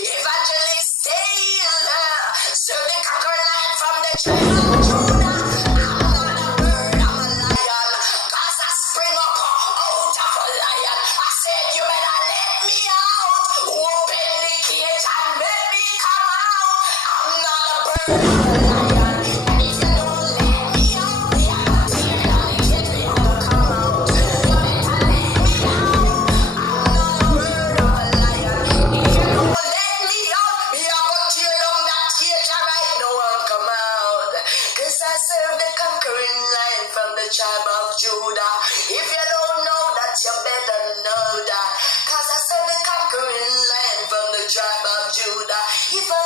Evangelist Taylor, serve the conquering lion from the tribe of Judah. I'm not a bird, I'm a lion, 'cause I spring up out of a lion. I said, you better let me out. Open the cage and let me come out. I'm not a bird, I'm a lion. And if you don't let me out, we are gonna tear down the cage, we are gonna come out. You better let me out. I'm not a bird, I'm a lion. If you don't let me out, we are gonna tear down that cage, alright? No one come out. 'Cause I serve the conquering lion from the tribe of Judah. If you don't know that, you better know that. 'Cause I serve the conquering lion from the tribe of Judah. If I